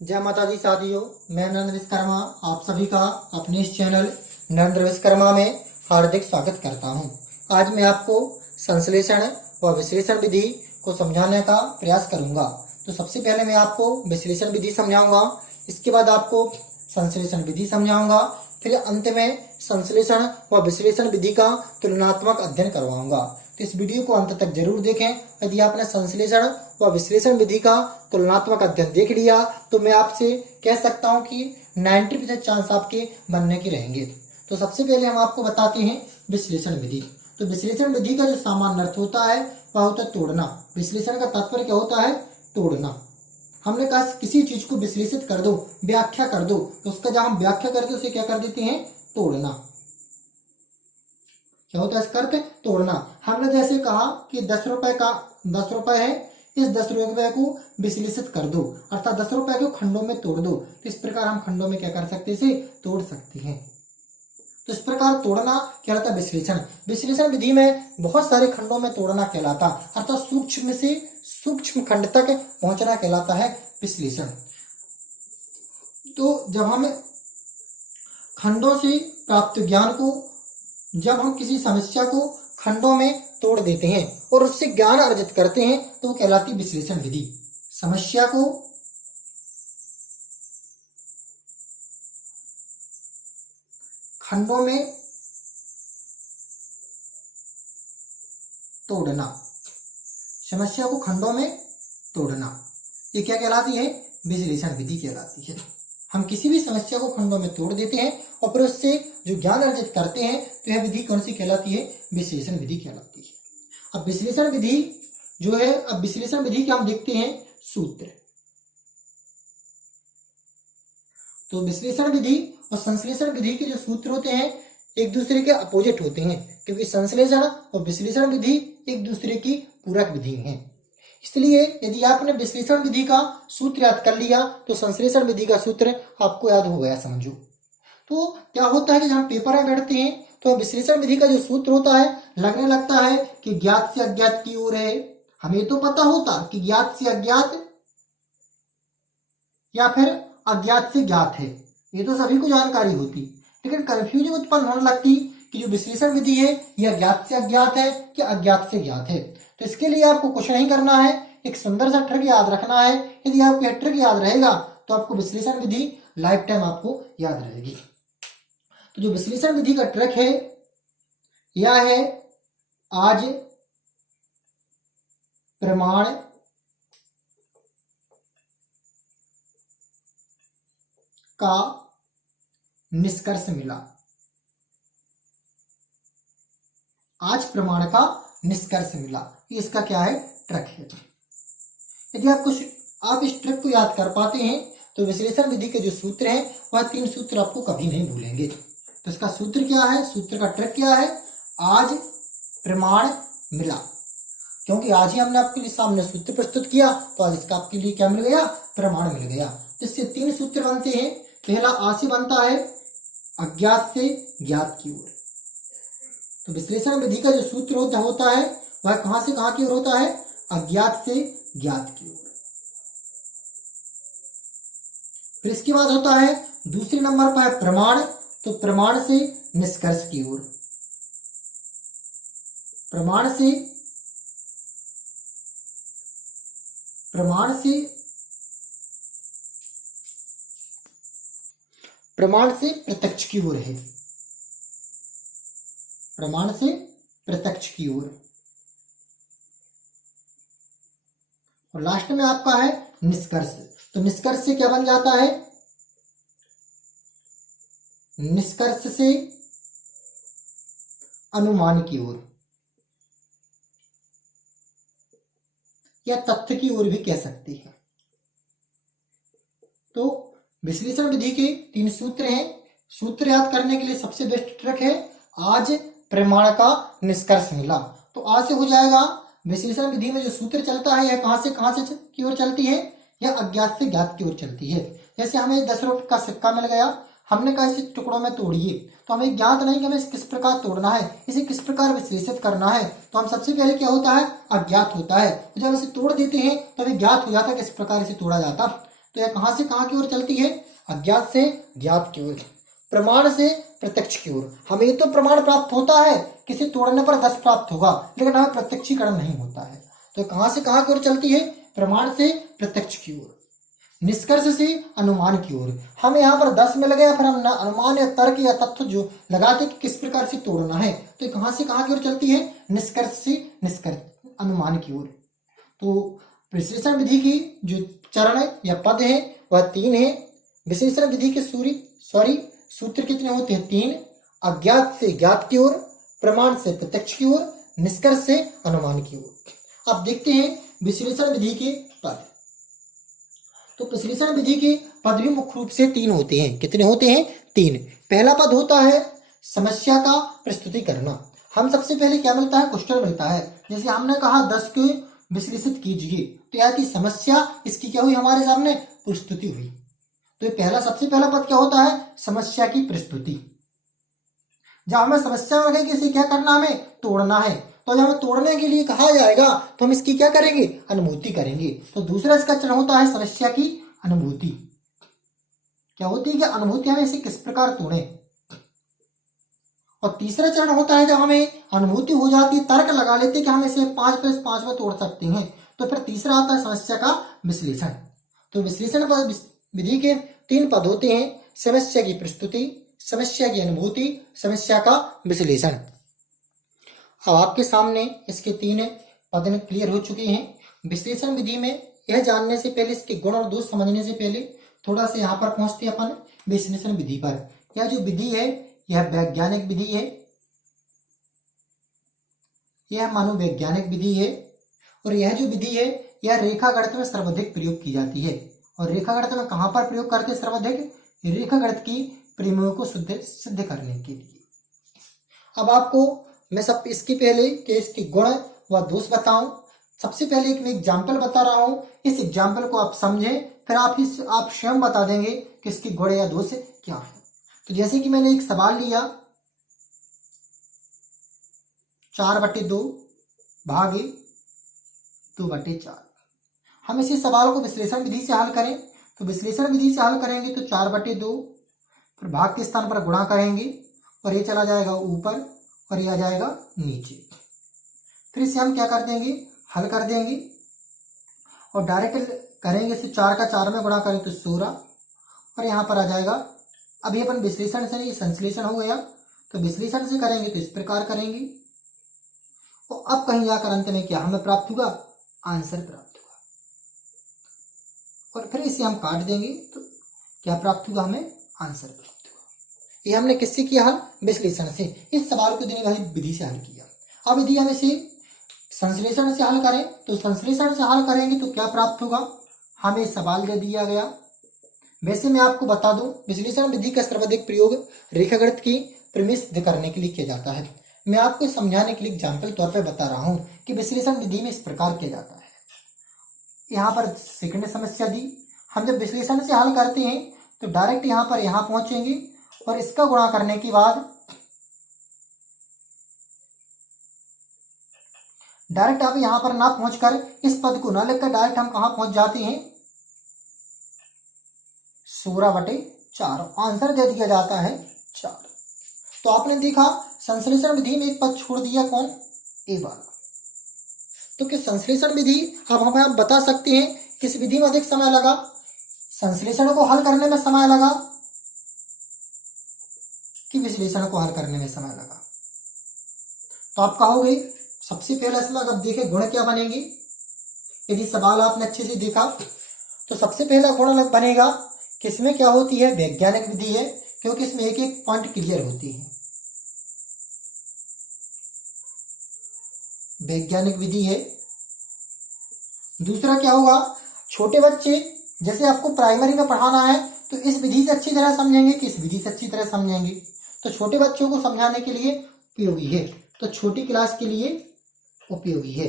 जय माता दी साथियों, मैं नरेंद्र विश्वकर्मा आप सभी का अपने इस चैनल नरेंद्र विश्वकर्मा में हार्दिक स्वागत करता हूं। आज मैं आपको संश्लेषण व विश्लेषण विधि को समझाने का प्रयास करूंगा। तो सबसे पहले मैं आपको विश्लेषण विधि समझाऊंगा, इसके बाद आपको संश्लेषण विधि समझाऊंगा, फिर अंत में संश्लेषण व विश्लेषण विधि का तुलनात्मक अध्ययन करवाऊंगा। तो इस वीडियो को अंत तक जरूर देखें। यदि आपने संश्लेषण व विश्लेषण विधि का तुलनात्मक अध्ययन देख लिया तो मैं आपसे कह सकता हूं कि 90% चांस आपके बनने के रहेंगे। तो सबसे पहले हम आपको बताते हैं विश्लेषण विधि। तो विश्लेषण विधि का जो सामान्य अर्थ होता है वह होता है तोड़ना। विश्लेषण का तात्पर्य क्या होता है? तोड़ना। हमने कहा किसी चीज को विश्लेषित कर दो, व्याख्या कर दो, तो उसका जब हम व्याख्या करते हैं उसे क्या कर देते हैं? तोड़ना। क्या होता है इसका अर्थ? तोड़ना। हमने जैसे कहा कि 10 रुपए है, इस 10 रुपए को विश्लेषित कर दो, अर्थात 10 रुपए को खंडों में तोड़ दो। तो इस प्रकार हम खंडों में क्या कर सकते हैं? इसे तोड़ सकते हैं। तो इस प्रकार तोड़ना कहलाता है विश्लेषण। विश्लेषण विधि में बहुत सारे खंडों में तोड़ना कहलाता, अर्थात सूक्ष्म से सूक्ष्म खंड तक पहुंचना कहलाता है विश्लेषण। तो जब हम खंडों से प्राप्त ज्ञान को, जब हम किसी समस्या को खंडों में तोड़ देते हैं और उससे ज्ञान अर्जित करते हैं तो वो कहलाती विश्लेषण विधि। समस्या को खंडों में तोड़ना, समस्या को खंडों में तोड़ना, ये क्या कहलाती है? विश्लेषण विधि कहलाती है। हम किसी भी समस्या को खंडों में तोड़ देते हैं और फिर उससे जो ज्ञान अर्जित करते हैं तो यह विधि कौन सी कहलाती है? विश्लेषण विधि कहलाती है। अब विश्लेषण विधि जो है, अब विश्लेषण विधि के हम देखते हैं सूत्र। तो विश्लेषण विधि और संश्लेषण विधि के जो सूत्र होते हैं एक दूसरे के अपोजिट होते हैं, क्योंकि संश्लेषण और विश्लेषण विधि एक दूसरे की पूरक विधि हैं। इसलिए यदि आपने विश्लेषण विधि का सूत्र याद कर लिया तो संश्लेषण विधि का सूत्र आपको याद हो गया समझो। तो क्या होता है कि जब हम पेपर में बैठते हैं तो विश्लेषण विधि का जो सूत्र होता है लगने लगता है कि ज्ञात से अज्ञात की ओर है। हमें तो पता होता कि ज्ञात से अज्ञात या फिर अज्ञात से ज्ञात है, ये तो सभी को जानकारी होती, लेकिन कंफ्यूजन उत्पन्न होने लगती कि जो विश्लेषण विधि है यह ज्ञात से अज्ञात है कि अज्ञात से ज्ञात है। तो इसके लिए आपको कुछ नहीं करना है, एक सुंदर सा ट्रिक याद रखना है। यदि आपको यह ट्रिक याद रहेगा तो आपको विश्लेषण विधि लाइफ टाइम आपको याद रहेगी। तो जो विश्लेषण विधि का ट्रिक है यह है, आज प्रमाण का निष्कर्ष मिला। आज प्रमाण का निष्कर्ष मिला, ये इसका क्या है? ट्रिक है। यदि आप इस ट्रिक को याद कर पाते हैं तो विश्लेषण विधि के जो सूत्र हैं वह 3 सूत्र आपको कभी नहीं भूलेंगे। तो इसका सूत्र क्या है? सूत्र का ट्रिक क्या है? आज प्रमाण मिला। क्योंकि आज ही हमने आपके लिए सामने सूत्र प्रस्तुत किया तो आज इसका आपके लिए क्या मिल गया? प्रमाण मिल गया। इससे 3 सूत्र बनते हैं। पहला आ से बनता है अज्ञात से ज्ञात की ओर। तो विश्लेषण विधि का जो सूत्र होता है वह कहां से कहां की ओर होता है? अज्ञात से ज्ञात की ओर। फिर इसके बाद होता है दूसरे नंबर पर है प्रमाण, तो प्रमाण से निष्कर्ष की ओर। प्रमाण से प्रत्यक्ष की ओर है। प्रमाण से प्रत्यक्ष की ओर। और लास्ट में आपका है निष्कर्ष। तो निष्कर्ष से क्या बन जाता है? निष्कर्ष से अनुमान की ओर या तथ्य की ओर भी कह सकती है। तो विश्लेषण विधि के 3 सूत्र हैं। सूत्र याद करने के लिए सबसे बेस्ट ट्रिक है आज प्रमाण का निष्कर्ष मिला। तो आज से हो जाएगा विश्लेषण विधि में जो सूत्र चलता है यह कहां से की ओर चलती है? यह अज्ञात से ज्ञात की ओर चलती है। जैसे हमें 10 रुपए का सिक्का मिल गया, हमने कहा इसे टुकड़ों में तोड़िए, तो हमें ज्ञात नहीं कि हमें किस प्रकार तोड़ना है, इसे किस प्रकार विश्लेषित करना है। तो हम सबसे पहले क्या होता है? अज्ञात होता है। जब इसे तोड़ देते हैं तो हमें ज्ञात हो जाता है किस प्रकार इसे तोड़ा जाता। तो यह कहां से कहां की ओर चलती है? अज्ञात से ज्ञात की ओर, प्रमाण से प्रत्यक्ष की ओर। हमें तो प्रमाण प्राप्त होता है, किसी तोड़ने पर 10 प्राप्त होगा, लेकिन हमें प्रत्यक्षीकरण नहीं होता है। तो कहां से कहां की ओर चलती है? प्रमाण से प्रत्यक्ष की ओर, निष्कर्ष से अनुमान की ओर। हमें यहाँ पर 10 मिल गया, फिर हम अनुमान या तर्क या तथ्य जो लगाते कि किस प्रकार से तोड़ना है। तो कहां से कहां की ओर चलती है? निष्कर्ष से निष्कर्ष अनुमान की ओर। तो विश्लेषण विधि की जो चरण या पद है वह 3 है। विश्लेषण विधि के सूत्र कितने होते हैं? 3। अज्ञात से ज्ञात की ओर, प्रमाण से प्रत्यक्ष की ओर, निष्कर्ष से अनुमान की ओर। अब देखते हैं विश्लेषण विधि के पद। तो विश्लेषण विधि के पद भी मुख्य रूप से 3 होते हैं। कितने होते हैं? 3। पहला पद होता है समस्या का प्रस्तुति करना। हम सबसे पहले क्या मिलता है? क्वेश्चन मिलता है। जैसे हमने कहा 10 को विश्लेषित कीजिए, तो यह की समस्या इसकी क्या हुई? हमारे सामने प्रस्तुति हुई। तो ये सबसे पहला पद क्या होता है? समस्या की प्रस्तुति। जब हमें समस्या में कि इसे क्या करना, हमें तोड़ना है, तो जब हमें तोड़ने के लिए कहा जाएगा तो हम इसकी क्या करेंगे? अनुभूति करेंगे। तो दूसरा इसका चरण होता है समस्या की अनुभूति। क्या होती है कि अनुभूति, हमें इसे किस प्रकार तोड़े। और तीसरा चरण होता है जब हमें अनुभूति हो जाती है, तर्क लगा लेते हैं कि हम इसे 5+5 में तोड़ सकते हैं, तो फिर तीसरा आता है समस्या का विश्लेषण। तो विश्लेषण विधि के 3 पद होते हैं: समस्या की प्रस्तुति, समस्या की अनुभूति, समस्या का विश्लेषण। अब आपके सामने इसके 3 पद क्लियर हो चुके हैं। विश्लेषण विधि में यह जानने से पहले, इसके गुण और दोष समझने से पहले थोड़ा सा यहाँ पर पहुंचते हैं अपन विश्लेषण विधि पर। यह जो विधि है यह वैज्ञानिक विधि है, यह मनोवैज्ञानिक विधि है, और यह जो विधि है यह रेखागणित में सर्वाधिक प्रयोग की जाती है। और रेखागणित में कहां पर प्रयोग करते हैं सर्वाधिक? रेखागणित की प्रमेयों को सिद्ध करने के लिए। अब आपको मैं सब इसके पहले कि इसके गुण व दोष बताऊं, सबसे पहले एक मैं एग्जाम्पल बता रहा हूं। इस एग्जाम्पल को आप समझें, फिर आप स्वयं बता देंगे कि इसके गुण या दोष क्या है। तो जैसे कि मैंने एक सवाल लिया, 4/2 भागे 2/4। हम इसी सवाल को विश्लेषण विधि से हल करें, तो विश्लेषण विधि से हल करेंगे तो 4/2, फिर भाग के स्थान पर गुणा करेंगे और ये चला जाएगा ऊपर और ये आ जाएगा नीचे। फिर इसे हम क्या कर देंगे? हल कर देंगे और डायरेक्ट करेंगे इसे 4 का 4 में गुणा करें तो 16 और यहाँ पर आ जाएगा। अभी अपन विश्लेषण से नहीं, संश्लेषण हो गया, तो विश्लेषण से करेंगे तो इस प्रकार करेंगे और अब कहीं जाकर अंत में क्या हमें प्राप्त होगा? आंसर प्राप्त होगा। और फिर इसे हम काट देंगे तो क्या प्राप्त होगा? हमें आंसर प्राप्त होगा। ये हमने किससे किया हल? विश्लेषण से। इस सवाल को देने वाली विधि से हल किया। अब यदि हम इसे संश्लेषण से हल करें तो संश्लेषण से हल करेंगे तो क्या प्राप्त होगा? हमें सवाल दे दिया गया। वैसे मैं आपको बता दूं, विश्लेषण विधि का सर्वाधिक प्रयोग रेखागणित की प्रमेय सिद्ध करने के लिए किया जाता है। मैं आपको समझाने के लिए एग्जाम्पल तौर पर बता रहा हूं कि विश्लेषण विधि में इस प्रकार किया जाता है। यहाँ पर सेकंड समस्या दी, हम जब विश्लेषण से हल करते हैं तो डायरेक्ट यहाँ पर यहाँ पहुंचेंगे और इसका गुणा करने के बाद डायरेक्ट आप यहाँ पर ना पहुंचकर इस पद को ना लिखकर डायरेक्ट हम कहां पहुंच जाते हैं? 16/4। आंसर दे दिया जाता है 4। तो आपने देखा संश्लेषण विधि में एक पद छोड़ दिया, कौन? ए वाला। तो कि संश्लेषण विधि अब हमें आप बता सकते हैं किस विधि में अधिक समय लगा? संश्लेषण को हल करने में समय लगा कि विश्लेषण को हल करने में समय लगा? तो आप कहोगे सबसे पहला इसमें अब देखें गुण क्या बनेंगे। यदि सवाल आपने अच्छे से देखा तो सबसे पहला गुण बनेगा कि इसमें क्या होती है? वैज्ञानिक विधि है, क्योंकि इसमें एक एक पॉइंट क्लियर होती है। वैज्ञानिक विधि है। दूसरा क्या होगा? छोटे बच्चे जैसे आपको प्राइमरी में पढ़ाना है तो इस विधि से अच्छी तरह समझेंगे कि इस विधि से अच्छी तरह समझेंगे। तो छोटे बच्चों को समझाने के लिए उपयोगी है, तो छोटी क्लास के लिए उपयोगी है।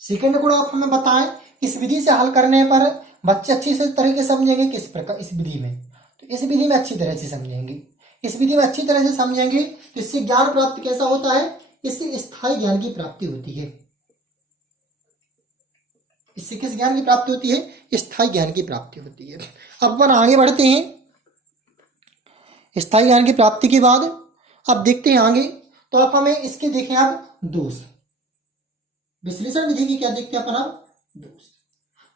सेकंड गुण आप हमें बताएं, इस विधि से हल करने पर बच्चे अच्छी से तरीके से समझेंगे किस प्रकार? इस विधि में, तो इस विधि में अच्छी तरह से समझेंगे। इस विधि में अच्छी तरह से समझेंगे तो इससे ज्ञान प्राप्त कैसा होता है? इससे स्थायी ज्ञान की प्राप्ति होती है। इससे किस ज्ञान की प्राप्ति होती है? स्थायी ज्ञान की प्राप्ति होती है। अब अपन आगे बढ़ते हैं। स्थायी ज्ञान की प्राप्ति के बाद अब देखते हैं आगे, तो आप हमें इसके देखें आप दोष, विश्लेषण विधि की क्या देखते हैं अपन अब? दोष।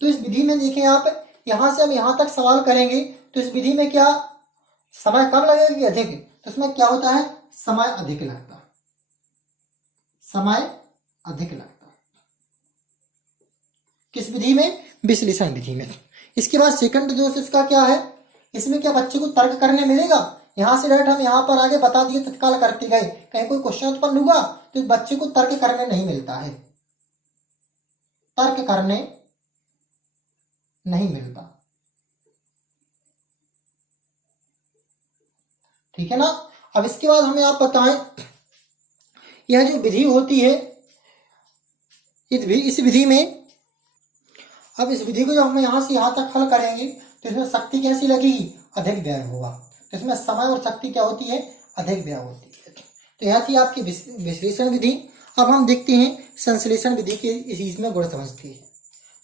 तो इस विधि में देखें आप, यहां से हम यहां तक सवाल करेंगे तो इस विधि में क्या समय कम लगेगा कि अधिक? तो इसमें क्या होता है? समय अधिक लगता है, समय अधिक लगता है। किस विधि में? विश्लेषण विधि में। इसके बाद सेकंड दोष इसका क्या है? इसमें क्या बच्चे को तर्क करने मिलेगा? यहां से डायरेक्ट हम यहां पर आगे बता दिए, तत्काल करते गए, कहीं कोई क्वेश्चन उत्पन्न हुआ तो बच्चे को तर्क करने नहीं मिलता है, तर्क करने नहीं मिलता। ठीक है ना। अब इसके बाद हमें आप बताएं, यह जो विधि होती है, इस विधि में, अब इस विधि को जब हम यहां से यहां तक हल करेंगे तो इसमें शक्ति कैसी लगेगी? अधिक व्यय होगा। तो इसमें समय और शक्ति क्या होती है? अधिक व्यय होती है। तो यह थी आपकी विश्लेषण विधि। अब हम देखते हैं संश्लेषण विधि के इसमें गुण समझते हैं।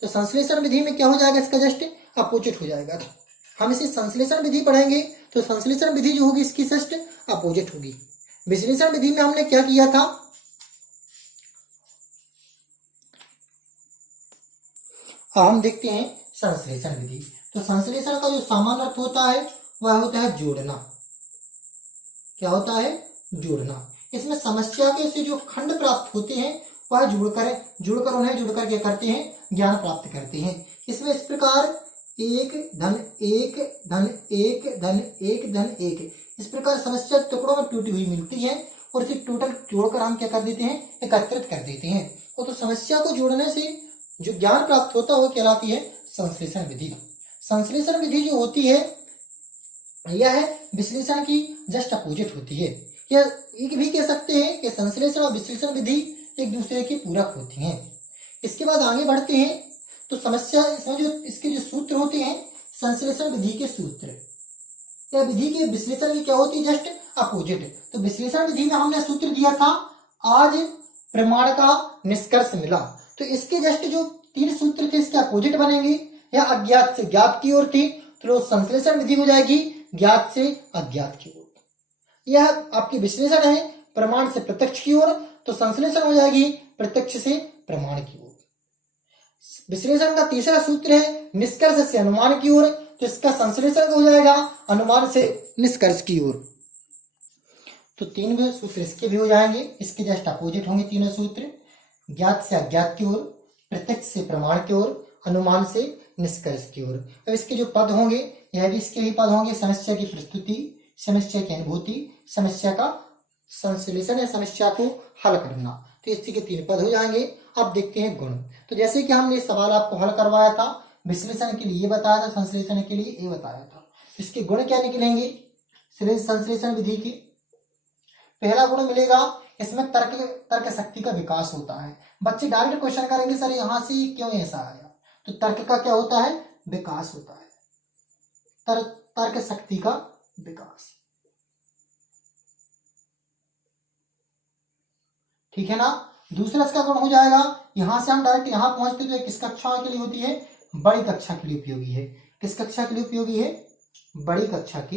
तो संश्लेषण विधि में क्या हो जाएगा? इसका जस्ट अपोजिट हो जाएगा। हम इसे संश्लेषण विधि पढ़ेंगे तो संश्लेषण विधि जो होगी इसकी जस्ट अपोजिट होगी। विश्लेषण विधि में हमने क्या किया था? हम देखते हैं संश्लेषण विधि। तो संश्लेषण का जो सामान्य अर्थ होता है वह होता है जोड़ना। क्या होता है? जोड़ना। इसमें समस्या के से जो खंड प्राप्त होते हैं वह जुड़कर उन्हें जुड़कर क्या करते हैं? ज्ञान प्राप्त करते हैं। इसमें इस प्रकार 1 धन 1 धन 1 धन 1 धन 1 इस प्रकार समस्या टुकड़ों में टूटी हुई मिलती है और इसे टोटल जोड़कर हम क्या कर देते हैं? एकत्रित कर देते हैं। और तो समस्या को जोड़ने से जो ज्ञान प्राप्त होता है वो कहलाती है संश्लेषण विधि। संश्लेषण विधि जो होती है यह विश्लेषण की जस्ट अपोजिट होती है। यह एक भी कह सकते हैं कि संश्लेषण और विश्लेषण विधि एक दूसरे की पूरक होती हैं। इसके बाद आगे बढ़ते हैं तो समस्या, इसमें जो इसके जो सूत्र होते हैं संश्लेषण विधि के सूत्र, यह विधि के विश्लेषण की क्या होती है? Just opposite. तो विश्लेषण विधि में हमने सूत्र दिया था, आज प्रमाण का निष्कर्ष मिला। तो इसके जस्ट जो 3 सूत्र थे इसके अपोजिट बनेंगे। यह अज्ञात से ज्ञात की ओर थी, तो संश्लेषण विधि हो जाएगी ज्ञात से अज्ञात की ओर। यह आपकी विश्लेषण है प्रमाण से प्रत्यक्ष की ओर, तो संश्लेषण हो जाएगी प्रत्यक्ष से प्रमाण की ओर। विश्लेषण का तीसरा सूत्र है निष्कर्ष से अनुमान की ओर, तो इसका संश्लेषण हो जाएगा अनुमान से निष्कर्ष की ओर। तो 3 सूत्र इसके भी हो जाएंगे, इसके जस्ट अपोजिट होंगे तीनों सूत्र। ज्ञात से अज्ञात की ओर, प्रत्यक्ष से प्रमाण की ओर, अनुमान से निष्कर्ष की ओर। अब इसके जो पद होंगे यह भी इसके ही पद होंगे, समस्या की प्रस्तुति, समस्या की अनुभूति, समस्या का संश्लेषण या समस्या को हल करना। तो इसके 3 पद हो जाएंगे। अब देखते हैं गुण। तो जैसे कि हमने सवाल आपको हल करवाया था, विश्लेषण के लिए ये बताया था, संश्लेषण के लिए ये बताया था। इसके गुण क्या निकलेंगे संश्लेषण विधि की? पहला गुण मिलेगा, इसमें तर्क शक्ति का विकास होता है। बच्चे डायरेक्ट क्वेश्चन करेंगे सर यहाँ से क्यों ऐसा आया, तो तर्क का क्या होता है? विकास होता है, तर्क शक्ति का विकास। ठीक है ना। दूसरा इसका गुण हो जाएगा, यहां से हम डायरेक्ट यहां पहुंचते तो किस कक्षा के लिए होती है? बड़ी कक्षा के लिए उपयोगी है। किस कक्षा के लिए उपयोगी है? बड़ी कक्षा के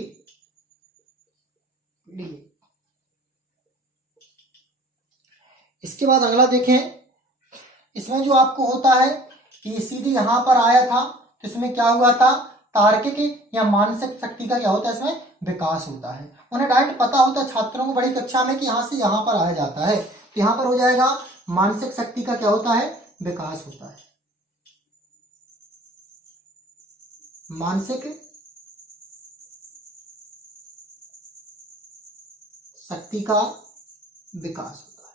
लिए। इसके बाद अगला देखें, इसमें जो आपको होता है कि सीधे यहां पर आया था तो इसमें क्या हुआ था? तार्किक या मानसिक शक्ति का क्या होता है? इसमें विकास होता है। उन्हें डायरेक्ट पता होता है छात्रों को बड़ी कक्षा में कि यहां से यहां पर आया जाता है, तो यहां पर हो जाएगा मानसिक शक्ति का क्या होता है? विकास होता है। मानसिक शक्ति का विकास होता है।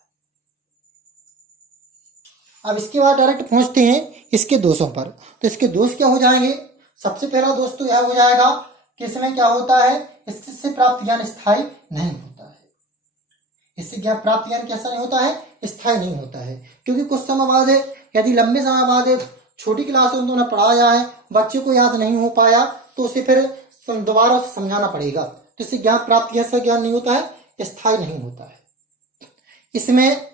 अब इसके बाद डायरेक्ट पहुंचते हैं इसके दोषों पर। तो इसके दोष क्या हो जाएंगे? सबसे पहला दोष तो यह हो जाएगा कि इसमें क्या होता है? इससे प्राप्त ज्ञान स्थायी नहीं होता है। इससे ज्ञान प्राप्त ज्ञान कैसा नहीं होता है? स्थायी नहीं होता है। क्योंकि कुछ समय बाद यदि लंबे समय बाद छोटी क्लास में उन्होंने पढ़ाया है, बच्चे को याद नहीं हो पाया, तो उसे फिर दोबारा उसे समझाना पड़ेगा। तो इससे ज्ञान प्राप्त कैसा ज्ञान नहीं होता है? स्थायी नहीं होता है। इसमें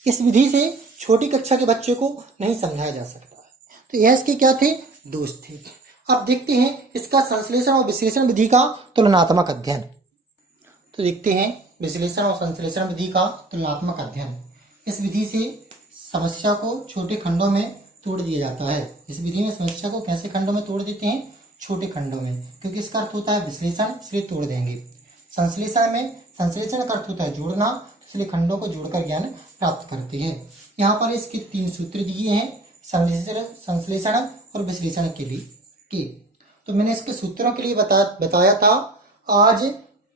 इस विधि से छोटी कक्षा के बच्चे को नहीं समझाया जा सकता है। तो यह इसके क्या थे, दोष थे। अब देखते हैं इसका संश्लेषण और विश्लेषण विधि का तुलनात्मक अध्ययन। तो देखते हैं विश्लेषण और संश्लेषण विधि का तुलनात्मक अध्ययन। इस विधि से समस्या को छोटे खंडों में तोड़ दिया जाता है। इस विधि में समस्या को कैसे खंडों में तोड़ देते हैं, छोटे खंडों में, क्योंकि इसका अर्थ होता है विश्लेषण, इसलिए तोड़ देंगे। संश्लेषण का अर्थ होता है जोड़ना, इसलिए खंडों को जोड़कर ज्ञान प्राप्त करते हैं। यहाँ पर इसके 3 सूत्र दिए हैं संश्लेषण और विश्लेषण के लिए। तो मैंने इसके सूत्रों के लिए बताया था। आज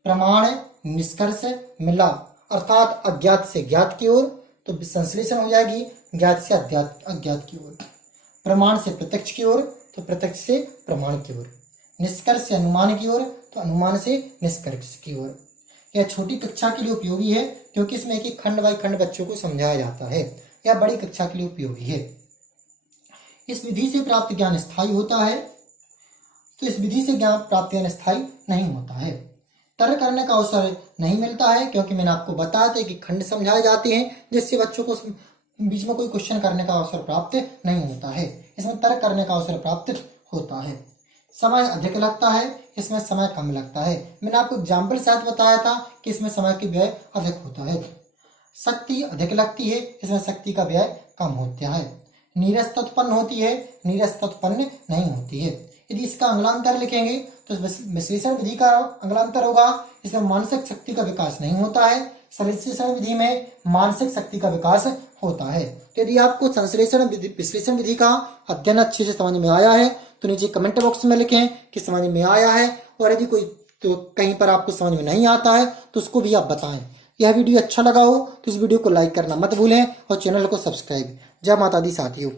प्रमाण निष्कर्ष मिला, अर्थात अज्ञात से ज्ञात की ओर, तो संश्लेषण हो जाएगी ज्ञात से अज्ञात की ओर। प्रमाण से प्रत्यक्ष की ओर, तो प्रत्यक्ष से प्रमाण की ओर। निष्कर्ष से अनुमान की ओर, तो अनुमान से निष्कर्ष की ओर। यह छोटी कक्षा के लिए उपयोगी है, क्योंकि इसमें एक एक खंड बाई खंड बच्चों को समझाया जाता है। यह बड़ी कक्षा के लिए उपयोगी है। इस विधि से प्राप्त ज्ञान स्थायी होता है, तो इस विधि से ज्ञान प्राप्त ज्ञान स्थायी नहीं होता है। तर्क करने का अवसर नहीं मिलता है, क्योंकि मैंने आपको बताया था कि खंड समझाए जाते हैं, जिससे बच्चों को बीच में कोई क्वेश्चन करने का अवसर प्राप्त नहीं होता है। इसमें तर्क करने का अवसर प्राप्त होता है। समय अधिक लगता है, इसमें समय कम लगता है। मैंने आपको एग्जाम्पल के साथ बताया था कि इसमें समय की व्यय अधिक होता है। शक्ति अधिक लगती है, इसमें शक्ति का व्यय कम होता है। नीरसता उत्पन्न होती है, नीरसता उत्पन्न नहीं होती है। यदि इसका अगलांतर लिखेंगे तो विश्लेषण विधि का अगलांतर होगा, इसमें मानसिक शक्ति का विकास नहीं होता है। संश्लेषण विधि में मानसिक शक्ति का विकास होता है। तो यदि आपको संश्लेषण विश्लेषण विधि का अध्ययन अच्छे से समझ में आया है, तो नीचे कमेंट बॉक्स में लिखें कि समझ में आया है, और यदि कोई तो कहीं पर आपको समझ में नहीं आता है तो उसको भी आप बताएं। यह वीडियो अच्छा लगा हो तो इस वीडियो को लाइक करना मत भूलें और चैनल को सब्सक्राइब। जय माता दी साथियों।